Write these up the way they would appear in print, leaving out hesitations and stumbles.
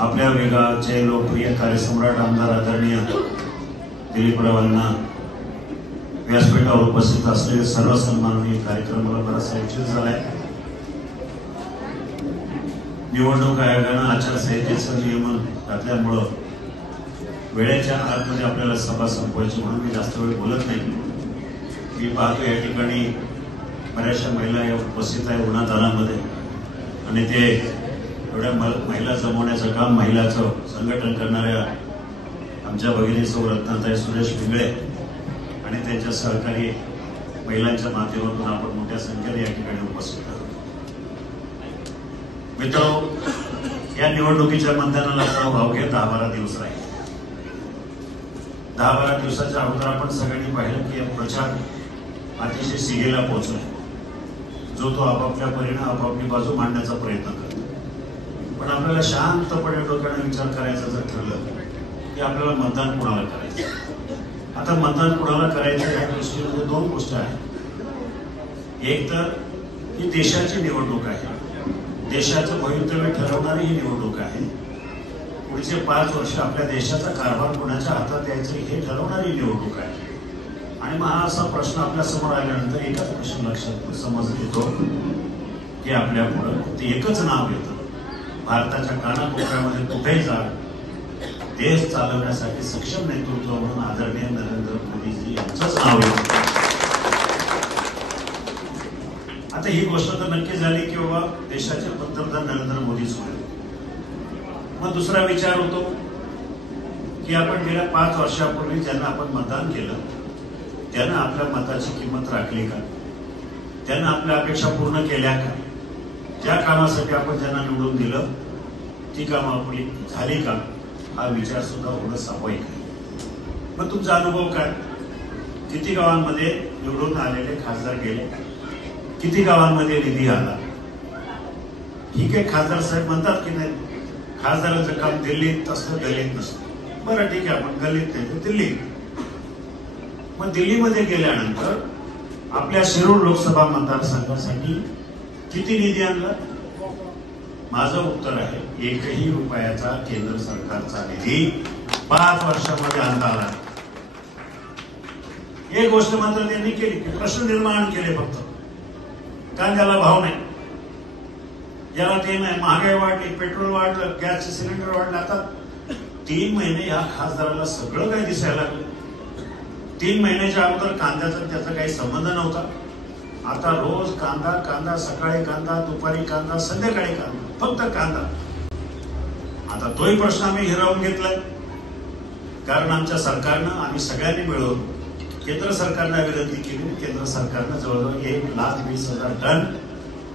आपल्या वेगाचे लोकप्रिय कार्यसम्राट आमदार आदरणीय दिलीपरावांना व्यासपीठावर उपस्थित असलेले सर्व सन्माननीय कार्यक्रमाला बराचसा उशीर झालाय। निवडणूक आयोगानं आचारसंहितेचं नियमन घातल्यामुळं वेळेच्या आतमध्ये आपल्याला सभा संपवायची, म्हणून मी जास्त वेळ बोलत नाही। मी पाहतो या ठिकाणी बऱ्याचशा महिला या उपस्थित आहे उन्हातान्हामध्ये, आणि ते एवढ्या महिला जमवण्याचं काम महिलाचं संघटन करणाऱ्या आमच्या भगिनी सौ रत्नाताई सुरेश पिंगळे आणि त्यांच्या सहकारी महिलांच्या माध्यमातून आपण मोठ्या संख्येने या ठिकाणी उपस्थित आहोत। मित्रांनो, या निवडणुकीच्या मतदानाला अवघे 10-12 दिवस राहिले। 10-12 दिवसाच्या अगोदर आपण सगळ्यांनी पाहिलं की प्रचार अतिशय शिगेला पोहोचला, जो तो आपापल्या परीने आपापली बाजू मांडण्याचा प्रयत्न करतो। पण आपल्याला शांतपणे डोक्याने विचार करायचा जर ठरलं की आपल्याला मतदान कोणाला करायचं। आता मतदान कोणाला करायचं या दृष्टीने 2 गोष्टी आहेत। एक तर ही देशाची निवडणूक आहे, देशाचं भवितव्य ठरवणारी ही निवडणूक आहे। पुढचे 5 वर्ष आपल्या देशाचा कारभार कोणाच्या हातात यायचं हे ठरवणारी निवडणूक आहे। आणि मग हा असा प्रश्न आपल्या समोर आल्यानंतर एकच प्रश्न लक्षात समजून येतो की आपल्या पुढे ते एकच नाव येतं, भारताच्या कानाकोपऱ्यामध्ये कुठेही जा, देश चालवण्यासाठी सक्षम नेतृत्व म्हणून आदरणीय नरेंद्र मोदीजी यांचंच नाव येतं। आता ही गोष्ट तर नक्की झाली की बाबा देशाचे पंतप्रधान नरेंद्र मोदीच होईल। मग दुसरा विचार होतो की आपण गेल्या 5 वर्षापूर्वी ज्यांना आपण मतदान केलं त्यानं आपल्या मताची किंमत राखली का, त्यानं आपल्या अपेक्षा पूर्ण केल्या का, ज्या कामासाठी आपण ज्यांना निवडून दिलं ती कामं आपली झाली का, हा विचार सुद्धा होणं स्वाभाविक आहे। मग तुमचा अनुभव काय, किती गावांमध्ये निवडून आलेले खासदार गेले, किती गावांमध्ये निधी आला। ठीक आहे, खासदार साहेब म्हणतात की नाही खासदाराचं काम दिल्लीत असतं, गल्लीत नसतं। बरं ठीक आहे, आपण गल्लीत नाही तर दिल्लीत। मग दिल्लीमध्ये गेल्यानंतर आपल्या शिरूर लोकसभा मतदारसंघासाठी किती निधी आणला? माझं उत्तर आहे, 1ही रुपयाचा केंद्र सरकारचा निधी 5 वर्षामध्ये आणता आला। एक गोष्ट मात्र त्यांनी केली, प्रश्न निर्माण केले, फक्त कांद्याला भाव नाही, याला ते नाही, महागाई वाढली, पेट्रोल वाढलं, गॅसचे सिलेंडर वाढलं। आता 3 महिने या खासदाराला सगळं काही दिसायला लागलं। 3 महिन्याच्या अगोदर कांद्याचा त्याचा काही संबंध नव्हता, आता रोज कांदा, कांदा सकाळी कांदा, दुपारी कांदा, संध्याकाळी कांदा, फक्त कांदा। आता तोही प्रश्न आम्ही हिरावून घेतलाय, कारण आमच्या सरकारनं आम्ही सगळ्यांनी मिळून केंद्र सरकारला विनंती केली। केंद्र सरकारनं जवळजवळ 1,20,000 टन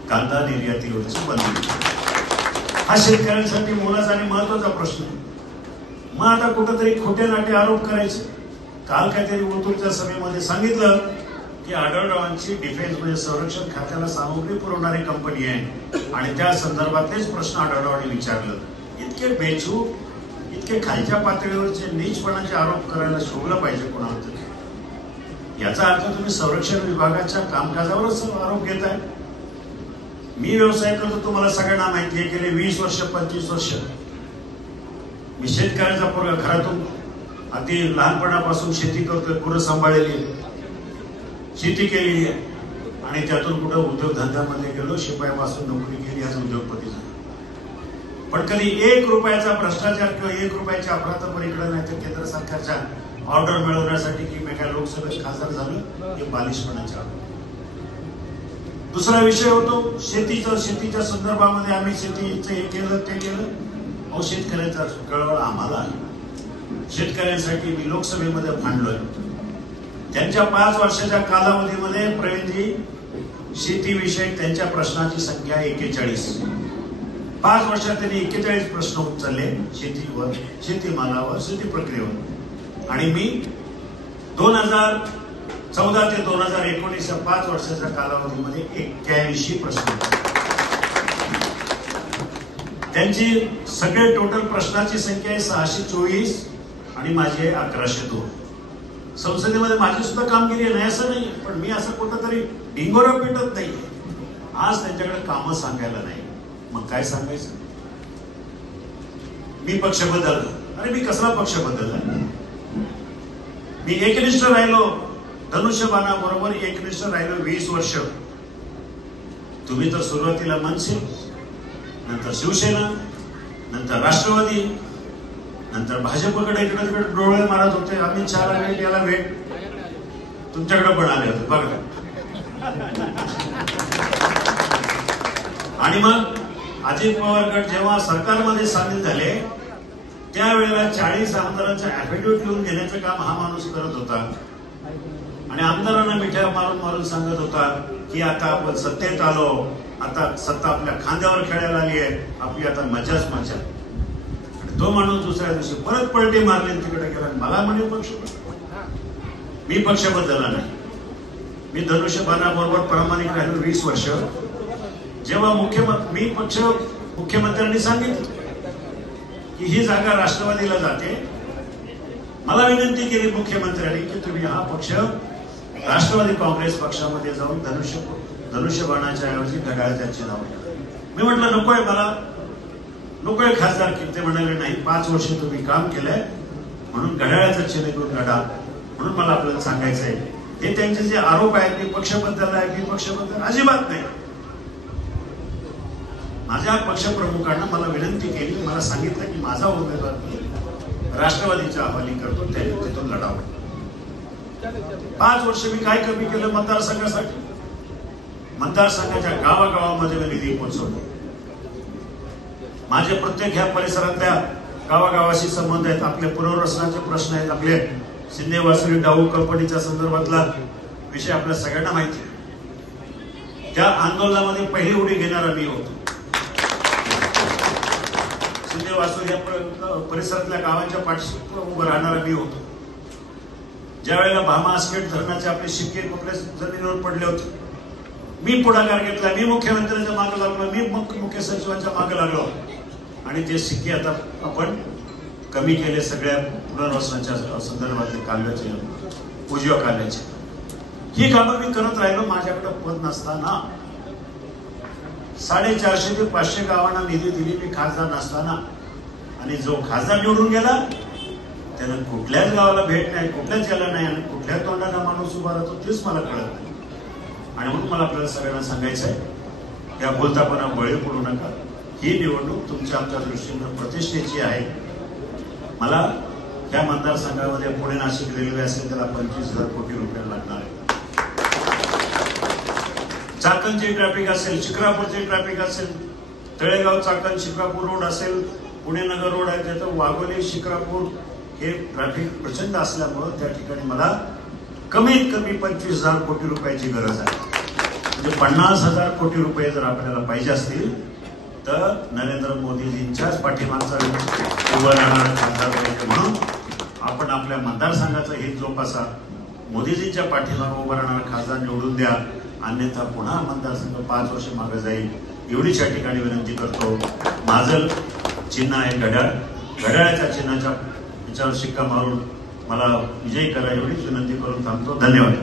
कांदा निर्यातीवरची बंदी केली। हा शेतकऱ्यांसाठी मोलाचा आणि महत्वाचा प्रश्न आहे। मग आता कुठेतरी खोटे नाटे आरोप करायचे। काल काहीतरी ओतूरच्या सभेमध्ये सांगितलं की आढळरावांची डिफेन्स म्हणजे संरक्षण खात्याला सामुग्री पुरवणारी कंपनी आहे, आणि त्या संदर्भातलेच प्रश्न आढळरावांनी विचारलं। इतके बेचूक, इतके खालच्या पातळीवरचे नीचपणाचे आरोप करायला शोभलं पाहिजे कोणाला तरी। याचा अर्थ तुम्ही संरक्षण विभागाच्या कामकाजावरच आरोप घेताय। मी व्यवसाय करतो, तुम्हाला सगळ्यांना माहिती आहे, गेले 20 वर्ष 25 वर्ष मी शेतकऱ्याचा पोरगा, घरातून अगदी लहानपणापासून शेती करतोय, पुढे सांभाळलेली आहे, शेती केलेली आहे, आणि त्यातून कुठं उद्योगधंद्यामध्ये गेलो, शिपायापासून नोकरी केली, आज उद्योगपती झालो। पण कधी 1 रुपयाचा भ्रष्टाचार किंवा 1 रुपयाच्या अपराधापर इकडे नाही तर केंद्र सरकारच्या ऑर्डर मिळवण्यासाठी की मी काय लोकसभेत खासदार झालो, हे बालिशपणाच्या। दुसरा विषय होतो शेतीच्या संदर्भामध्ये आम्ही शेतीचं हे केलं ते केलं। अहो, शेतकऱ्यांचा कळवळ आम्हाला आहे, शेतकऱ्यांसाठी मी लोकसभेमध्ये भांडलोय। त्यांच्या 5 वर्षाच्या कालावधीमध्ये प्रवीणजी शेतीविषयक त्यांच्या प्रश्नाची संख्या 41। 5 वर्षात त्यांनी 41 प्रश्न उचलले शेतीवर, शेतीमालावर, शेती प्रक्रियेवर। आणि मी 2014 ते 2019 या 5 वर्षाच्या कालावधीमध्ये 81 प्रश्न। त्यांची सगळे टोटल प्रश्नाची संख्या आहे 624 आणि माझी आहे 1102। संसदेमध्ये माझी सुद्धा कामगिरी नाही असं नाही, पण मी असं कुठंतरी डिंगोरा पेटत नाही। आज त्यांच्याकडे कामं सांगायला नाही, मग काय सांगायचं? मी पक्ष बदलला. अरे मी कसला पक्ष बदलला? मी एकनिष्ठ राहिलो, धनुष्यबाणाबरोबर एकनिष्ठ राहिलो 20 वर्ष. तुम्ही तर सुरुवातीला मनसे, नंतर शिवसेना, नंतर राष्ट्रवादी, नंतर भाजपकडे इकडे तिकडे डोळे मारत होते. आम्ही शहाला वेट, याला वेट, तुमच्याकडे पण आले होते बघा. आणि मग अजित पवार गट जेव्हा सरकारमध्ये सामील झाले त्यावेळेला 40 आमदारांचा ऍफिडेव्हिट लिहून घेण्याचं काम हा माणूस करत होता. आणि आमदारांना मिठ्या मारून मारून सांगत होता की आता आपण सत्तेत आलो, आता सत्ता आपल्या खांद्यावर खेळायला आली आहे, आपली आता मजाच मजा. आणि तो माणूस दुसऱ्या दिवशी परत पलटी मारली तिकडे गेला. मला म्हणे पक्ष, मी पक्ष बदलला नाही. मी धनुष्यबाणाबरोबर प्रामाणिक राहिलो 20 वर्ष. जेव्हा मी पक्ष मुख्यमंत्र्यांनी सांगितलं की ही जागा राष्ट्रवादीला जाते, मला विनंती केली मुख्यमंत्र्यांनी की तुम्ही हा पक्ष राष्ट्रवादी काँग्रेस पक्षामध्ये जाऊन धनुष्यबाणाच्या ऐवजी घड्याळाच्या चिन्हावर. मी म्हटलं नकोय, मला नकोय खासदार. की ते म्हणाले नाही, 5 वर्ष तुम्ही काम केलंय म्हणून घड्याळाचं चिन्ह घेऊन लढा, म्हणून मला आपल्याला सांगायचंय. हे त्यांचे जे आरोप आहेत की पक्ष बदलला, की पक्ष बदल, अजिबात नाही. माझ्या पक्षप्रमुखांना मला विनंती केली, मला सांगितलं की माझा उमेदवार मी राष्ट्रवादीच्या हवाली करतो, त्यांनी तिथून लढावं. 5 वर्ष मी काय कमी केलं मतदारसंघासाठी? मतदारसंघाच्या गावागावामध्ये मी निधी पोहोचवतो. माझे प्रत्येक ह्या परिसरातल्या गावागावाशी संबंध आहेत. आपले पुनर्वसनाचे प्रश्न आहेत, आपले शिंदे वासुरी डाऊ कंपनीच्या संदर्भातला विषय आपल्या सगळ्यांना माहिती आहे. त्या आंदोलनामध्ये पहिली उडी घेणारा मी होतो. शिंदे वासुरी या परिसरातल्या गावांच्या पाठीशी उभं राहणारा मी होतो. ज्या वेळेला भामा आसखेड धरणाचे आपले शिक्के आपल्या जमिनीवर पडले होते, मी पुढाकार घेतला, मी मुख्यमंत्र्यांच्या मागे लागलो, मी मुख्य सचिवांच्या मागे लागलो. आणि ते शिक्के आता आपण कमी केले सगळ्या पुनर्वसनाच्या संदर्भातले कालव्याचे, उजव्या कालव्याचे. ही कामं मी करत राहिलो माझ्याकडे पद नसताना. 450 ते 500 गावांना निधी दिली मी खासदार नसताना. आणि जो खासदार निवडून गेला त्यानं कुठल्याच गावाला भेट नाही, कुठल्याच याला नाही, आणि कुठल्या तोंडाला माणूस उभा राहतो तेच मला कळत नाही. आणि म्हणून मला आपल्याला सगळ्यांना सांगायचं आहे, या बोलतापणा बळी पडू नका. ही निवडणूक तुमच्या आमच्या दृष्टीनं प्रतिष्ठेची आहे. मला या मतदारसंघामध्ये पुणे नाशिक रेल्वे असेल त्याला 25,000 कोटी रुपये लागणार आहे. चाकणची ट्रॅफिक असेल, शिक्रापूरची ट्रॅफिक असेल, तळेगाव चाकण शिक्रापूर रोड असेल, पुणे नगर रोड आहे, त्याचं वाघोली शिक्रापूर हे ट्रॅफिक प्रचंड असल्यामुळं त्या ठिकाणी मला कमीत कमी 25,000 कोटी रुपयाची गरज आहे. म्हणजे 50,000 कोटी रुपये जर आपल्याला पाहिजे असतील तर नरेंद्र मोदीजींच्याच पाठीमागचा उभं राहणारा खासदार म्हणून आपण आपल्या मतदारसंघाचं हित जोपासा. मोदीजींच्या पाठीमागे उभं राहणारा खासदार निवडून द्या, अन्यथा पुन्हा मतदारसंघ 5 वर्ष मागे जाईल. एवढीच या ठिकाणी विनंती करतो. माझं चिन्ह आहे घड्याळ. घड्याळाच्या चिन्हाच्या याच्यावर शिक्का मारून मला विजयी करा एवढीच विनंती करून थांबतो. धन्यवाद.